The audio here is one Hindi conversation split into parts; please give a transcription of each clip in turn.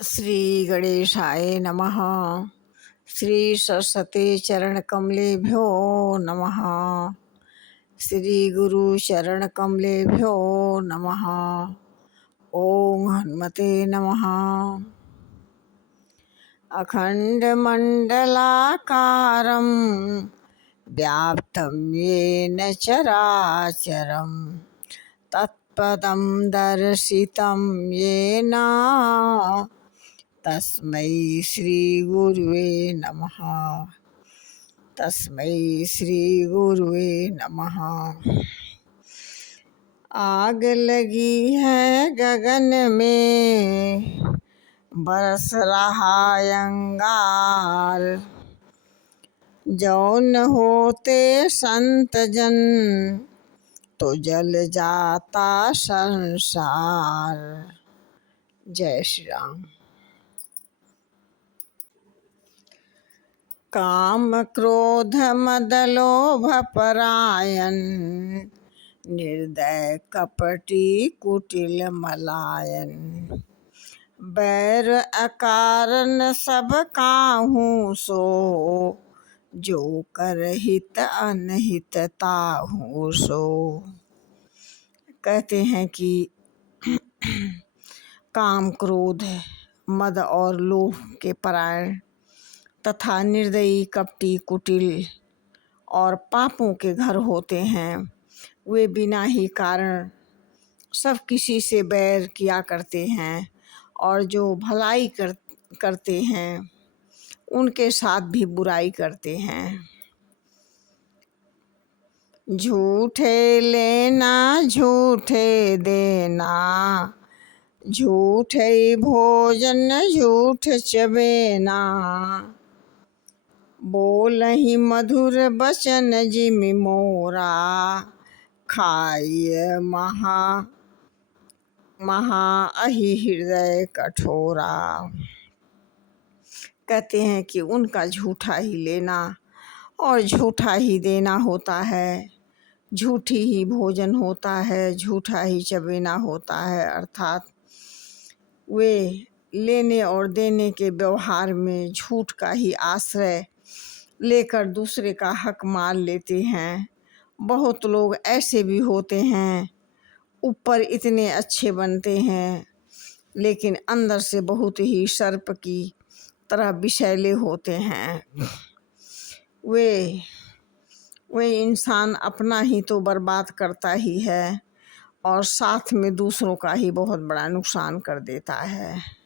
श्री गणेशाय नमः। श्री सरस्वती चरण कमलेभ्यो नमः। श्री गुरु चरण कमलेभ्यो नमः। ओम हनुमते नमः। अखंड मंडलाकारं व्याप्तं येन चराचरं तत्पदं दर्शितं येन तस्मै श्री गुरुवे नमः। तस्मै श्री गुरुवे नमः। आग लगी है गगन में, बरस रहा अंगार। जौन होते संत जन, तो जल जाता संसार। जय श्री राम। काम क्रोध मद लोभ परायण, निर्दय कपटी कुटिल मलायन। बैर अकारण सब काहू सो, जो कर हित अनहित ताहू सो। कहते हैं कि काम क्रोध मद और लोभ के परायण तथा निर्दयी कपटी कुटिल और पापों के घर होते हैं। वे बिना ही कारण सब किसी से बैर किया करते हैं, और जो भलाई करते हैं उनके साथ भी बुराई करते हैं। झूठे लेना झूठे देना, झूठे भोजन झूठ चबेना। बोलहि मधुर बचन जिमि मोरा, खाय महा अहि हृदय कठोरा। कहते हैं कि उनका झूठा ही लेना और झूठा ही देना होता है, झूठी ही भोजन होता है, झूठा ही चबेना होता है। अर्थात वे लेने और देने के व्यवहार में झूठ का ही आश्रय लेकर दूसरे का हक मार लेते हैं। बहुत लोग ऐसे भी होते हैं, ऊपर इतने अच्छे बनते हैं लेकिन अंदर से बहुत ही सर्प की तरह विषैले होते हैं। वे इंसान अपना ही तो बर्बाद करता ही है और साथ में दूसरों का ही बहुत बड़ा नुकसान कर देता है।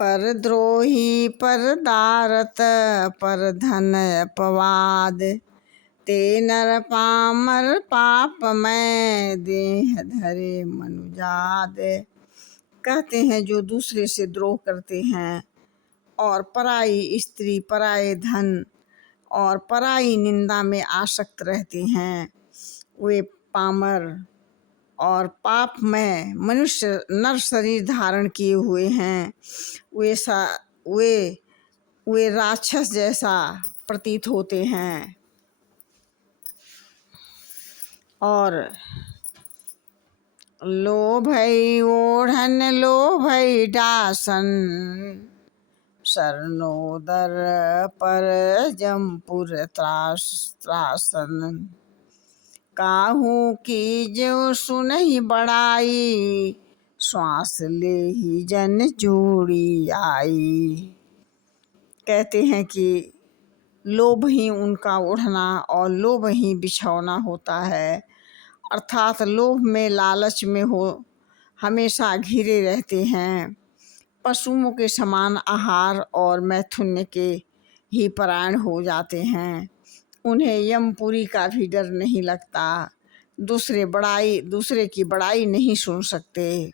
पर द्रोही पर दारत पर धन अपवाद, ते नर पामर पाप में देह धरे मनुजाद। कहते हैं जो दूसरे से द्रोह करते हैं और पराई स्त्री, पराये धन और पराई निंदा में आसक्त रहते हैं, वे पामर और पाप में मनुष्य नर शरीर धारण किए हुए हैं। वे राक्षस जैसा प्रतीत होते हैं। और लोभई ओढ़न लोभई डासन, शरणोदर पर जमपुर त्रासन। काहू की जो सुनहि बड़ाई, श्वास ले ही जन जोड़ी आई। कहते हैं कि लोभ ही उनका ओढ़ना और लोभ ही बिछौना होता है। अर्थात लोभ में, लालच में हमेशा घिरे रहते हैं। पशुओं के समान आहार और मैथुन्य के ही परायण हो जाते हैं। उन्हें यमपुरी का भी डर नहीं लगता, दूसरे की बड़ाई नहीं सुन सकते।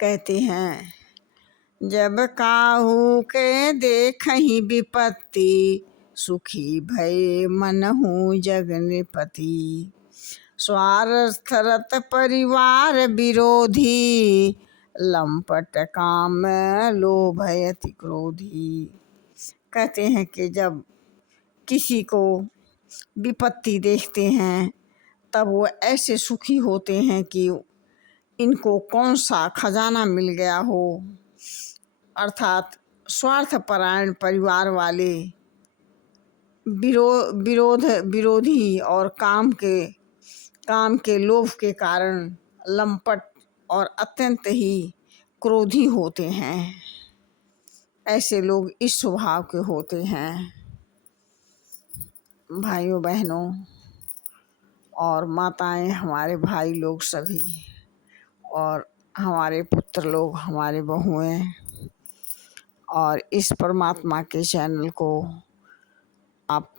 कहते हैं जब काहू के देखहि विपत्ति, सुखी भय मनहु जग नृपति। स्वार्थरत परिवार विरोधी, लंपट काम लोभ अति क्रोधी। कहते हैं कि जब किसी को विपत्ति देखते हैं तब वो ऐसे सुखी होते हैं कि इनको कौन सा खजाना मिल गया हो। अर्थात स्वार्थपरायण परिवार वाले, विरोधी और काम के लोभ के कारण लंपट और अत्यंत ही क्रोधी होते हैं। ऐसे लोग इस स्वभाव के होते हैं। भाइयों बहनों और माताएं, हमारे भाई लोग सभी, और हमारे पुत्र लोग, हमारे बहुएं, और इस परमात्मा के चैनल को आप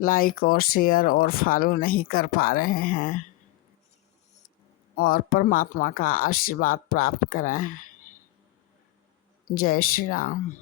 लाइक और शेयर और फॉलो नहीं कर पा रहे हैं, और परमात्मा का आशीर्वाद प्राप्त करें। जय श्री राम।